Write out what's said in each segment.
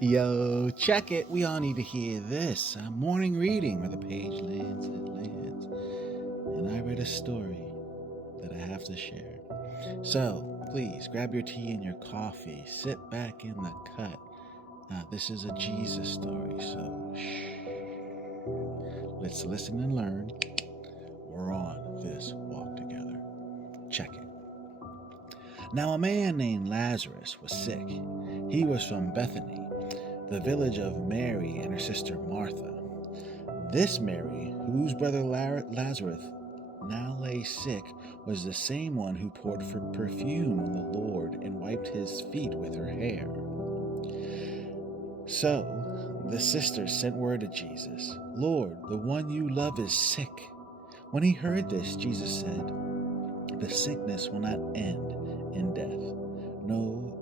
Yo, check it. We all need to hear this. A morning reading where the page lands, it lands. And I read a story that I have to share. So, please grab your tea and your coffee. Sit back in the cut. This is a Jesus story, so shh. Let's listen and learn. We're on this walk together. Check it. Now, a man named Lazarus was sick. He was from Bethany, the village of Mary and her sister Martha. This Mary, whose brother Lazarus now lay sick, was the same one who poured perfume on the Lord and wiped his feet with her hair. So the sisters sent word to Jesus, "Lord, the one you love is sick." When he heard this, Jesus said, "The sickness will not end in death. No,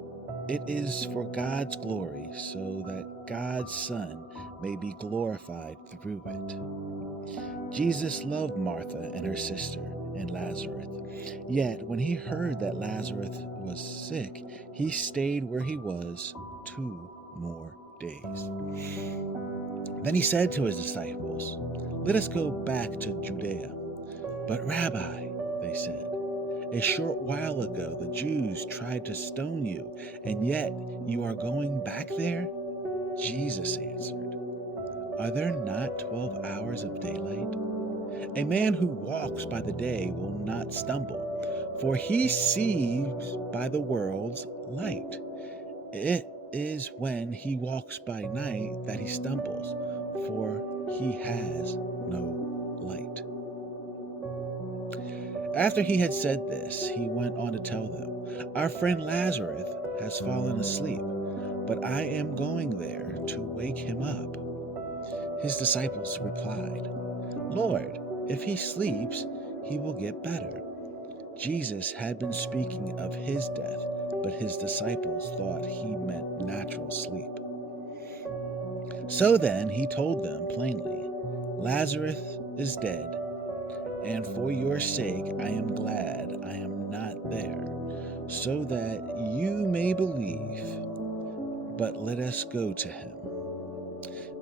it is for God's glory, so that God's Son may be glorified through it." Jesus loved Martha and her sister and Lazarus. Yet when he heard that Lazarus was sick, he stayed where he was 2 more days. Then he said to his disciples, "Let us go back to Judea." "But Rabbi," they said, "a short while ago the Jews tried to stone you, and yet you are going back there?" Jesus answered, "Are there not 12 hours of daylight? A man who walks by the day will not stumble, for he sees by the world's light. It is when he walks by night that he stumbles, for he has no light." After he had said this, he went on to tell them, "Our friend Lazarus has fallen asleep, but I am going there to wake him up." His disciples replied, "Lord, if he sleeps, he will get better." Jesus had been speaking of his death, but his disciples thought he meant natural sleep. So then he told them plainly, "Lazarus is dead, and for your sake I am glad I am not there, so that you may believe. But let us go to him."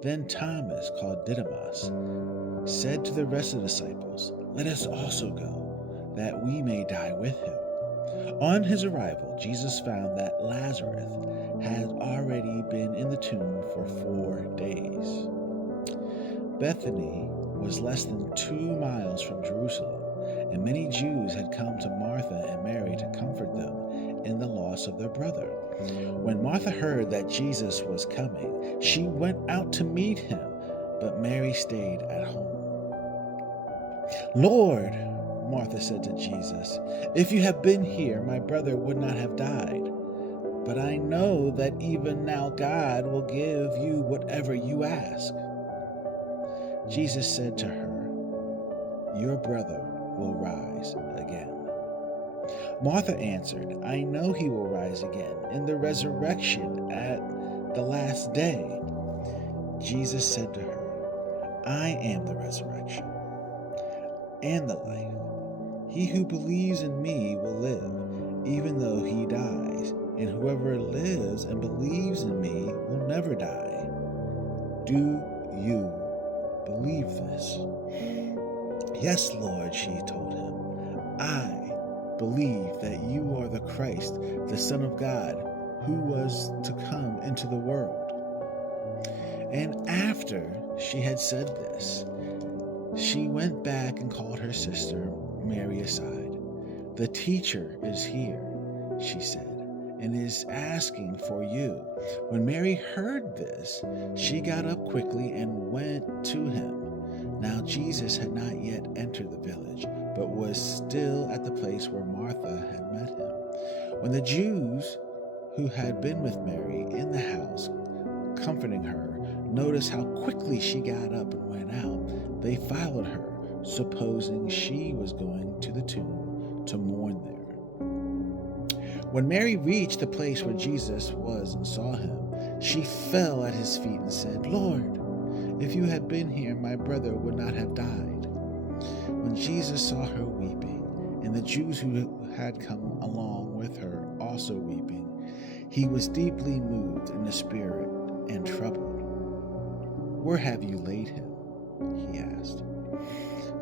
Then Thomas, called Didymus, said to the rest of the disciples, "Let us also go, that we may die with him." On his arrival, Jesus found that Lazarus had already been in the tomb for 4 days. Bethany was less than 2 miles from Jerusalem, and many Jews had come to Martha and Mary to comfort them in the loss of their brother. When Martha heard that Jesus was coming, she went out to meet him, but Mary stayed at home. "Lord," Martha said to Jesus, "if you had been here, my brother would not have died. But I know that even now God will give you whatever you ask." Jesus said to her, "Your brother will rise again." Martha answered, "I know he will rise again in the resurrection at the last day." Jesus said to her, "I am the resurrection and the life. He who believes in me will live, even though he dies, and whoever lives and believes in me will never die. Do you believe this?" "Yes, Lord," she told him. "I believe that you are the Christ, the Son of God, who was to come into the world." And after she had said this, she went back and called her sister Mary aside. "The teacher is here," she said, "and is asking for you." When Mary heard this, she got up quickly and went to him. Now Jesus had not yet entered the village, but was still at the place where Martha had met him. When the Jews who had been with Mary in the house, comforting her, noticed how quickly she got up and went out, they followed her, supposing she was going to the tomb to mourn there. When Mary reached the place where Jesus was and saw him, she fell at his feet and said, "Lord, if you had been here, my brother would not have died." When Jesus saw her weeping, and the Jews who had come along with her also weeping, He was deeply moved in the spirit and troubled. "Where have you laid him?" he asked.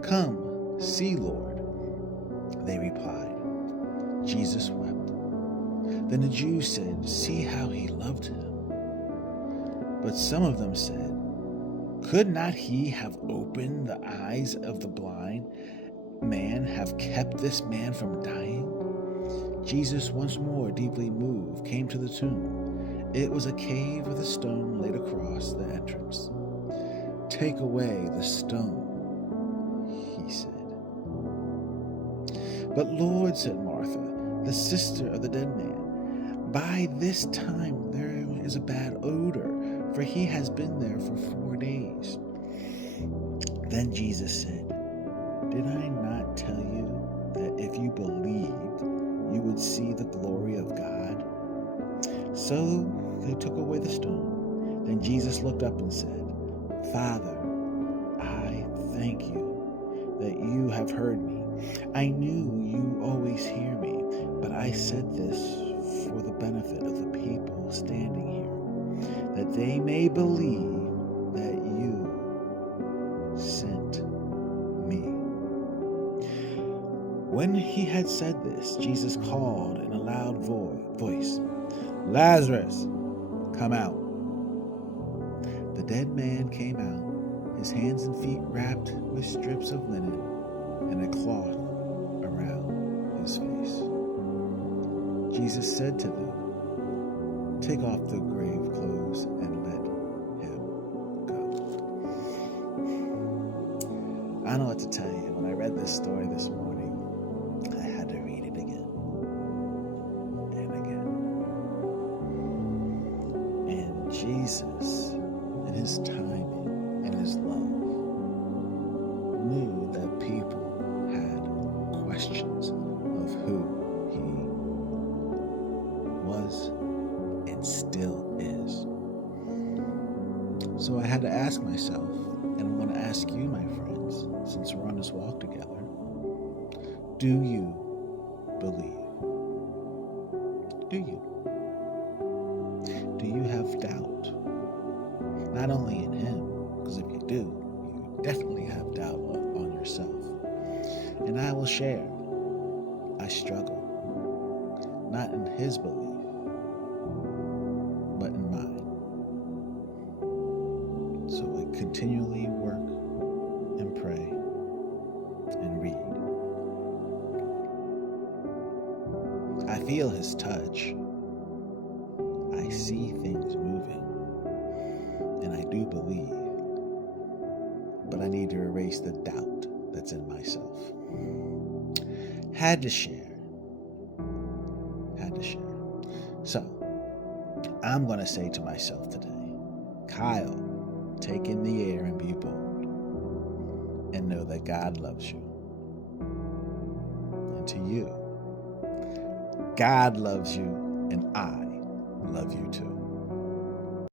"Come, see, Lord," they replied. Jesus wept. Then the Jews said, "See how he loved him." But some of them said, "Could not he have opened the eyes of the blind man, have kept this man from dying?" Jesus, once more deeply moved, came to the tomb. It was a cave with a stone laid across the entrance. "Take away the stone," he said. "But Lord," said Martha, the sister of the dead man, "by this time there is a bad odor, for he has been there for 4 days." Then Jesus said, "Did I not tell you that if you believed, you would see the glory of God?" So they took away the stone. Then Jesus looked up and said, "Father, I thank you that you have heard me. I knew you always hear me, but I said this for the benefit of the people standing here, that they may believe that you sent me." When he had said this, Jesus called in a loud voice, "Lazarus, come out." The dead man came out, his hands and feet wrapped with strips of linen and a cloth around his face. Jesus said to them, "Take off the grave clothes and let him go." I don't know what to tell you. When I read this story this morning, I had to read it again and again. And Jesus, in his timing and his love, knew that people had questions of who he was and still is. So I had to ask myself, and I want to ask you, my friends, since we're on this walk together, do you believe? Do you? Do you have doubt? Not only in him, because if you do, you definitely have doubt on yourself. And I will share, I struggle, not in his belief, but in mine. So I continually work and pray and read. I feel his touch. I see things moving. And I do believe. But I need to erase the doubt that's in myself. Had to share. So, I'm going to say to myself today, Kyle, take in the air and be bold. And know that God loves you. And to you, God loves you and I love you too.